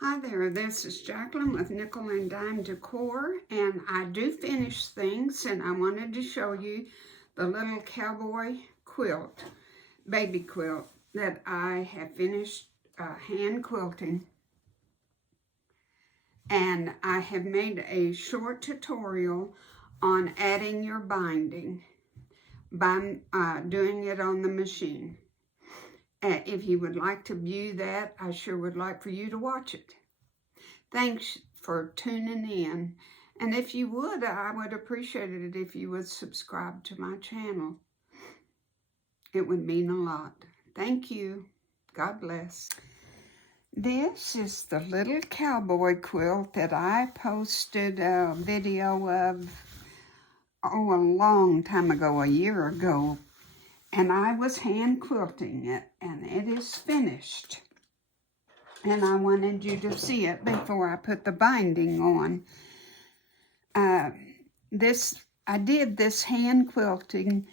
Hi there, this is Jacqueline with Nickel and Dime Decor, and I do finish things, and I wanted to show you the little cowboy quilt, baby quilt, that I have finished hand quilting. And I have made a short tutorial on adding your binding by doing it on the machine. If you would like to view that, I sure would like for you to watch it. Thanks for tuning in. And if you would, I would appreciate it if you would subscribe to my channel. It would mean a lot. Thank you. God bless. This is the little cowboy quilt that I posted a video of, a long time ago, a year ago. And I was hand quilting it, and it is finished. And I wanted you to see it before I put the binding on. I did this hand quilting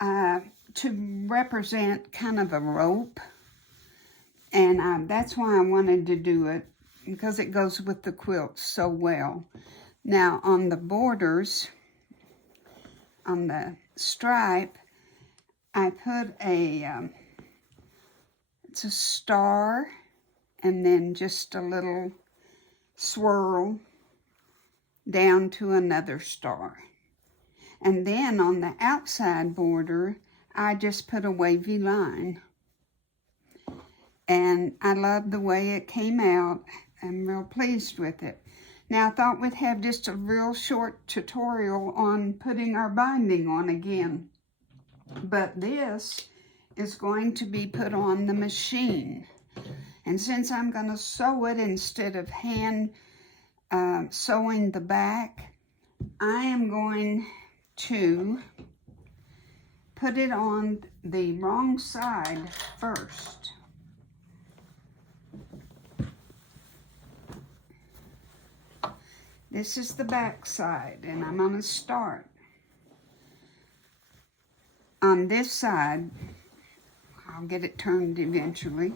to represent kind of a rope, and that's why I wanted to do it, because it goes with the quilt so well. Now on the borders, on the stripe, I put it's a star, and then just a little swirl down to another star. And then on the outside border, I just put a wavy line. And I love the way it came out. I'm real pleased with it. Now I thought we'd have just a real short tutorial on putting our binding on again. But this is going to be put on the machine. And since I'm going to sew it instead of hand sewing the back, I am going to put it on the wrong side first. This is the back side, and I'm going to start on this side. I'll get it turned eventually.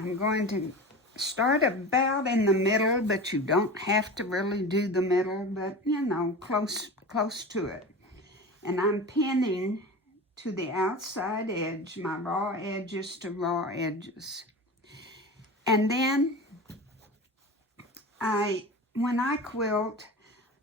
I'm going to start about in the middle, but you don't have to really do the middle, but you know, close to it. And I'm pinning to the outside edge, my raw edges to raw edges. And then when I quilt,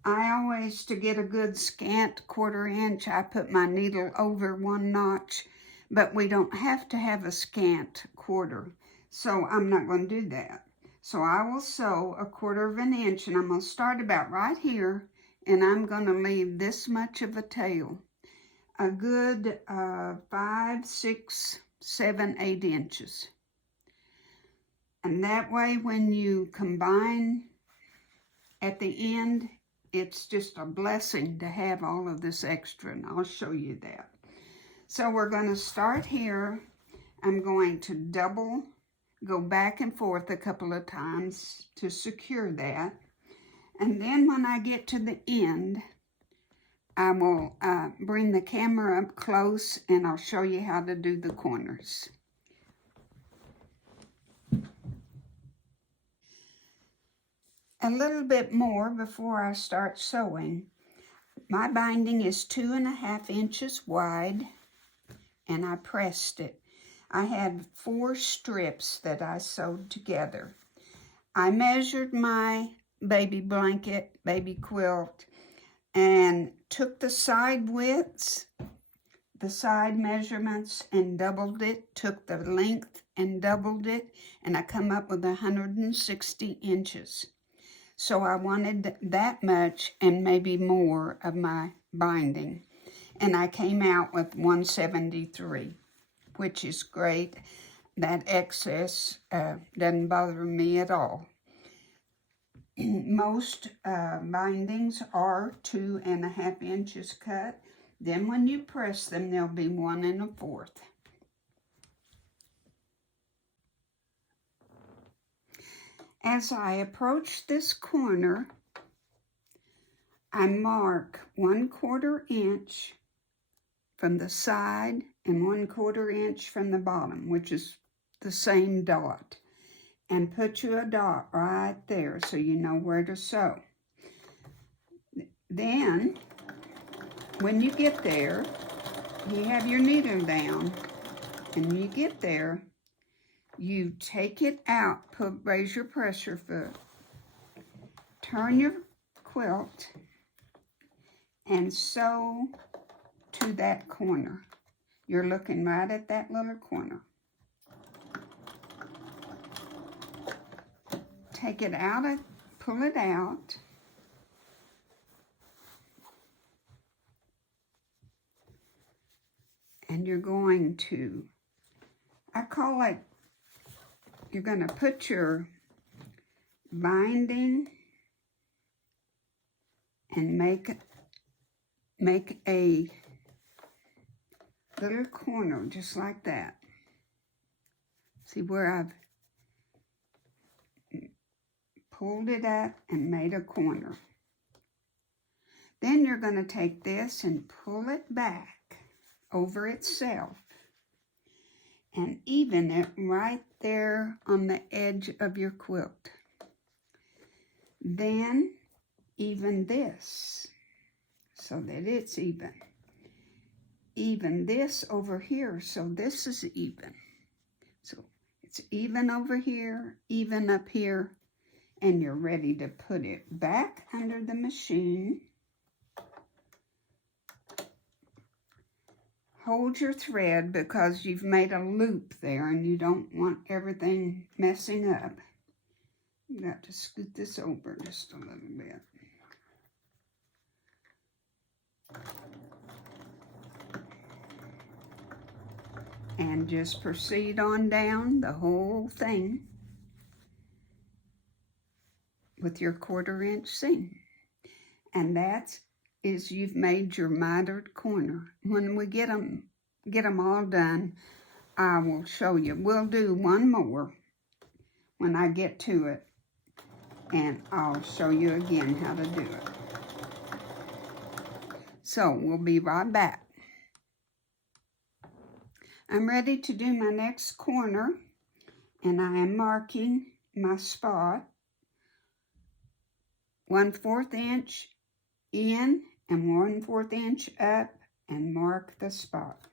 I always, to get a good scant 1/4 inch, I put my needle over 1 notch, but we don't have to have a scant 1/4. So I'm not going to do that. So I will sew a 1/4 inch, and I'm going to start about right here, and I'm going to leave this much of a tail. A good 5, 6, 7, 8 inches. And that way when you combine at the end, it's just a blessing to have all of this extra, and I'll show you that. So we're going to start here. I'm going to go back and forth a couple of times to secure that. And then when I get to the end, I will bring the camera up close, and I'll show you how to do the corners. A little bit more before I start sewing. My binding is 2.5 inches wide, and I pressed it. I had 4 strips that I sewed together. I measured my baby blanket, baby quilt, and took the side widths, the side measurements, and doubled it, took the length and doubled it, and I come up with 160 inches. So I wanted that much and maybe more of my binding. And I came out with 173, which is great. That excess doesn't bother me at all. Most bindings are 2.5 inches cut. Then when you press them, they'll be 1 1/4. As I approach this corner, I mark 1/4 inch from the side and 1/4 inch from the bottom, which is the same dot. and put you a dot right there so you know where to sew. Then, when you get there, you have your needle down, and when you get there, you take it out, raise your pressure foot, turn your quilt, and sew to that corner. You're looking right at that little corner. Take it out, pull it out, and you're going to, I call it, you're going to put your binding and make a little corner just like that. See where I've pulled it up and made a corner. Then you're going to take this and pull it back over itself and even it right there on the edge of your quilt. Then even this so that it's even. Even this over here so this is even. So it's even over here, even up here, and you're ready to put it back under the machine. Hold your thread because you've made a loop there and you don't want everything messing up. You got to scoot this over just a little bit. And just proceed on down the whole thing with your 1/4 inch seam. And that is you've made your mitered corner. When we get them all done, I will show you. We'll do one more when I get to it, and I'll show you again how to do it. So we'll be right back. I'm ready to do my next corner, and I am marking my spot 1/4 inch in and 1/4 inch up, and mark the spot.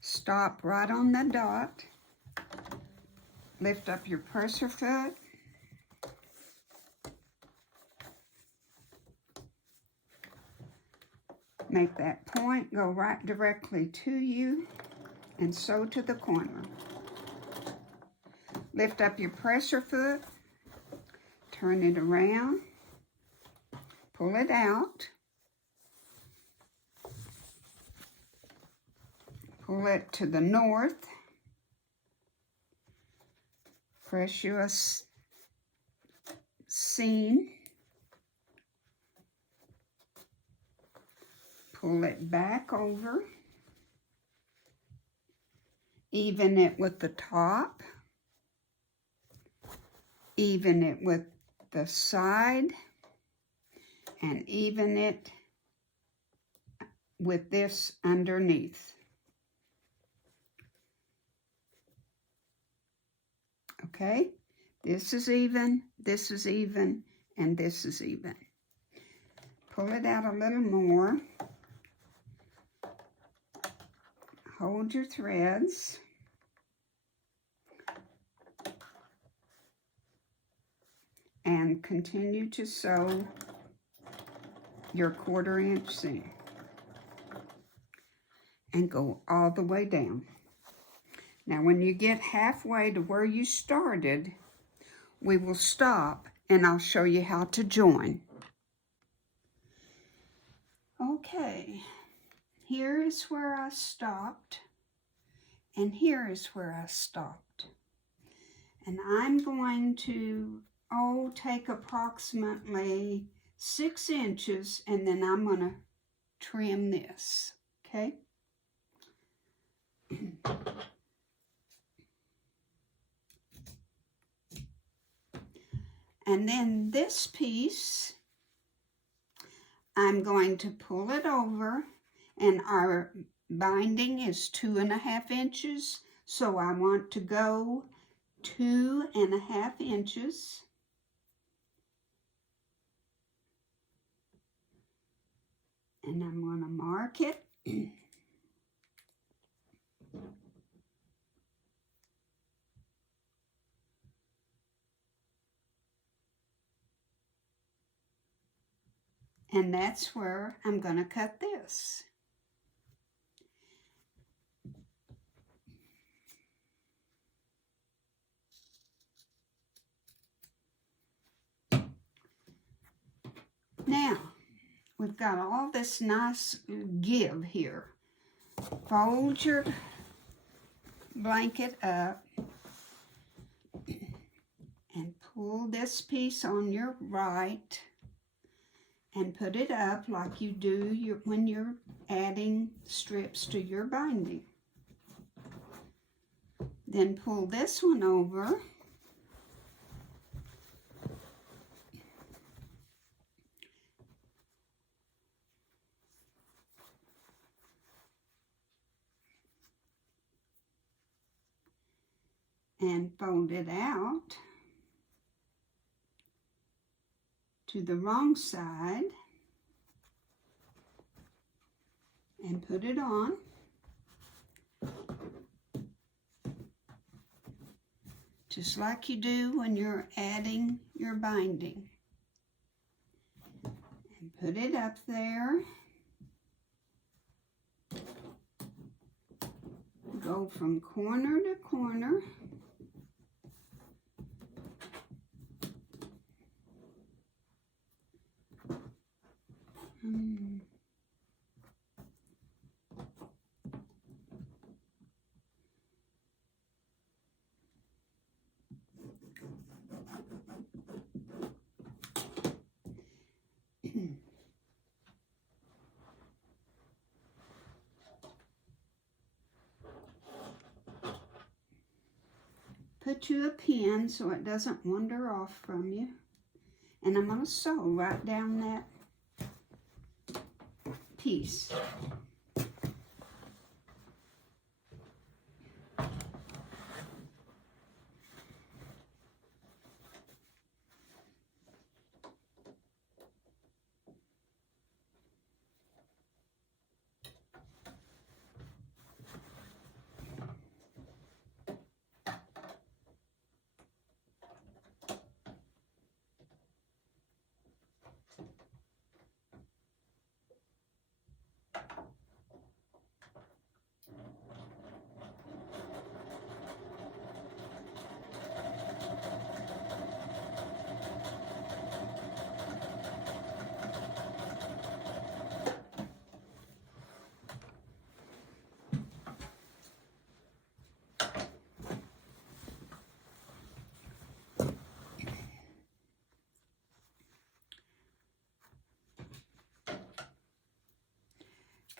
Stop right on the dot. Lift up your presser foot. Make that point go right directly to you and sew to the corner. Lift up your presser foot, turn it around, pull it out, pull it to the north, press your seam, pull it back over, even it with the top, even it with the side, and even it with this underneath. Okay, this is even, and this is even. Pull it out a little more. Hold your threads. And continue to sew your 1/4 inch seam. And go all the way down. Now when you get halfway to where you started, we will stop and I'll show you how to join. Okay, here is where I stopped, and here is where I stopped. And I'm going to, take approximately 6 inches, and then I'm going to trim this, okay? And then this piece, I'm going to pull it over, and our binding is 2.5 inches, so I want to go 2.5 inches. And I'm going to mark it. And that's where I'm going to cut this. Now, we've got all this nice give here. Fold your blanket up and pull this piece on your right and put it up like you do when you're adding strips to your binding. Then pull this one over and fold it out to the wrong side and put it on. Just like you do when you're adding your binding. And put it up there. Go from corner to corner. Put you a pin so it doesn't wander off from you. And I'm going to sew right down that piece.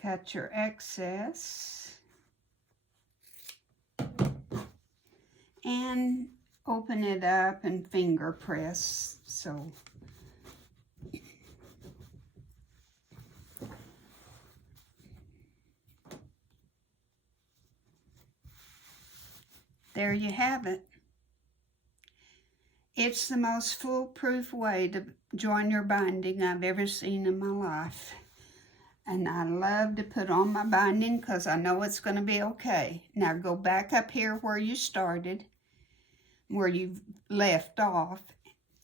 Cut your excess and open it up and finger press. So there you have it. It's the most foolproof way to join your binding I've ever seen in my life. And I love to put on my binding because I know it's going to be okay. Now go back up here where you started, where you left off,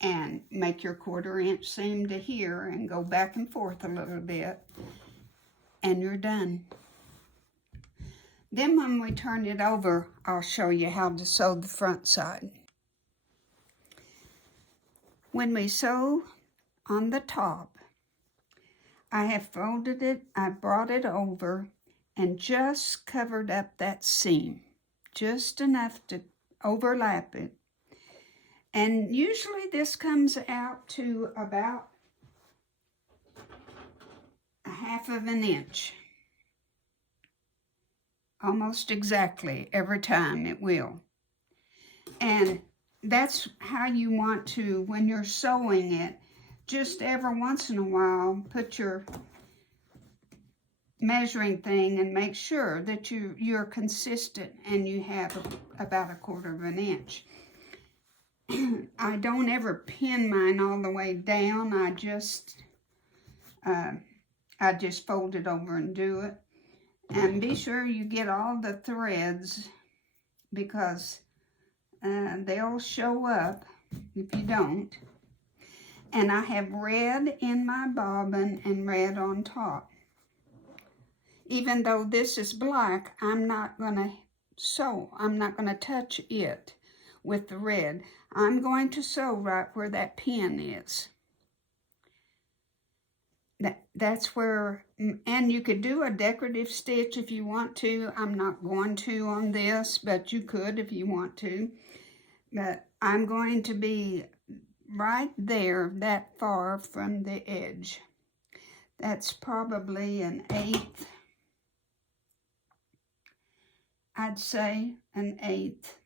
and make your 1/4 inch seam to here and go back and forth a little bit, and you're done. Then when we turn it over, I'll show you how to sew the front side. When we sew on the top, I have folded it, I brought it over and just covered up that seam, just enough to overlap it. And usually this comes out to about 1/2 inch. Almost exactly every time it will. And that's how you want to, when you're sewing it, just every once in a while, put your measuring thing and make sure that you're consistent and you have about 1/4 of an inch. I don't ever pin mine all the way down. I just fold it over and do it. And be sure you get all the threads, because they'll show up if you don't. And I have red in my bobbin and red on top. Even though this is black, I'm not going to sew. I'm not going to touch it with the red. I'm going to sew right where that pin is. That's where, and you could do a decorative stitch if you want to. I'm not going to on this, but you could if you want to. But I'm going to be right there, that far from the edge. That's probably 1/8. I'd say 1/8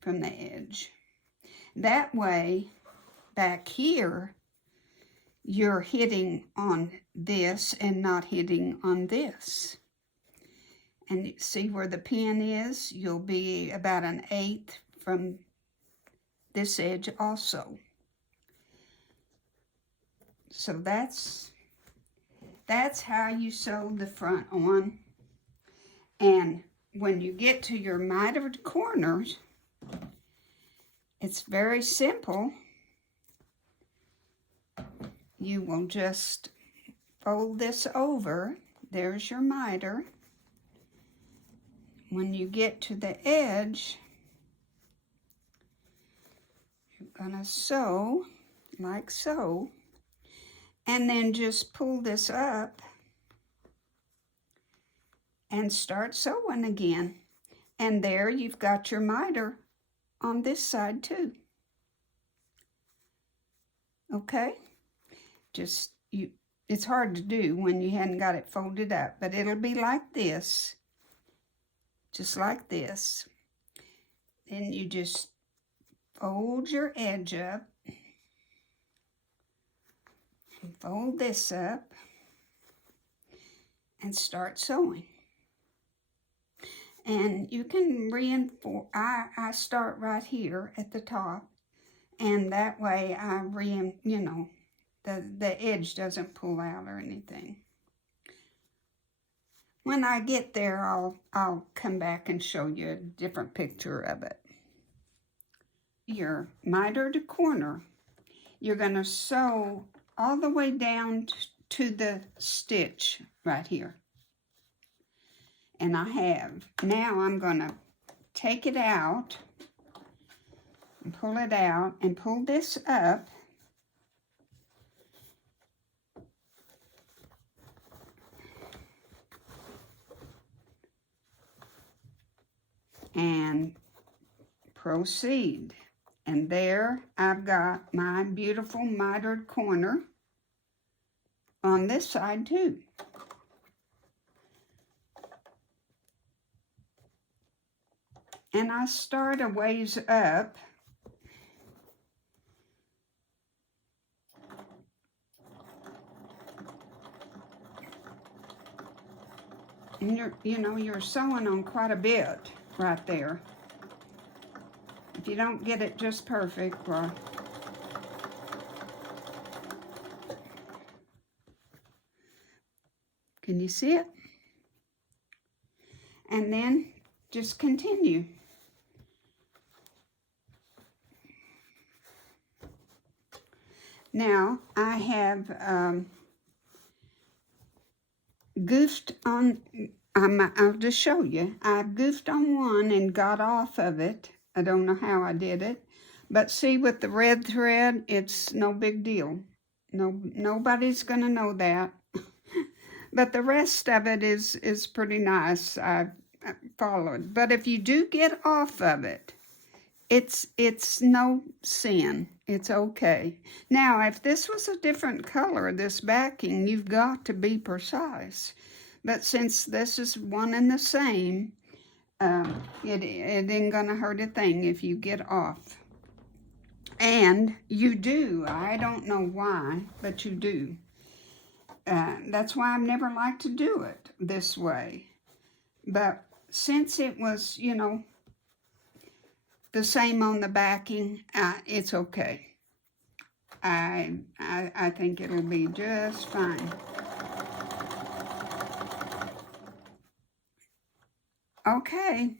from the edge. That way, back here, you're hitting on this and not hitting on this. And you see where the pin is? You'll be about 1/8 from this edge also. So that's how you sew the front on. And when you get to your mitered corners, it's very simple. You will just fold this over. There's your miter. When you get to the edge, you're gonna sew like so, and then just pull this up and start sewing again. And there you've got your miter on this side too. Okay? It's hard to do when you hadn't got it folded up, but it'll be like this, just like this. Then you just fold your edge up, and fold this up, and start sewing. And you can reinforce. I start right here at the top, and that way the edge doesn't pull out or anything. When I get there, I'll come back and show you a different picture of it. Your mitered corner, you're going to sew all the way down to the stitch right here. And I have. Now I'm going to take it out and pull it out and pull this up. And proceed. And there I've got my beautiful mitered corner on this side too. And I start a ways up. And you're sewing on quite a bit right there. If you don't get it just perfect, well, can you see it? And then just continue. Now I have goofed on, I'll just show you. I goofed on one and got off of it. I don't know how I did it. But see, with the red thread, it's no big deal. Nobody's going to know that. But the rest of it is pretty nice. I followed. But if you do get off of it, it's no sin. It's okay. Now, if this was a different color, this backing, you've got to be precise. But since this is one and the same, It ain't gonna hurt a thing if you get off. And you do. I don't know why, but you do. That's why I've never liked to do it this way. But since it was, you know, the same on the backing, it's okay. I think it'll be just fine. Okay.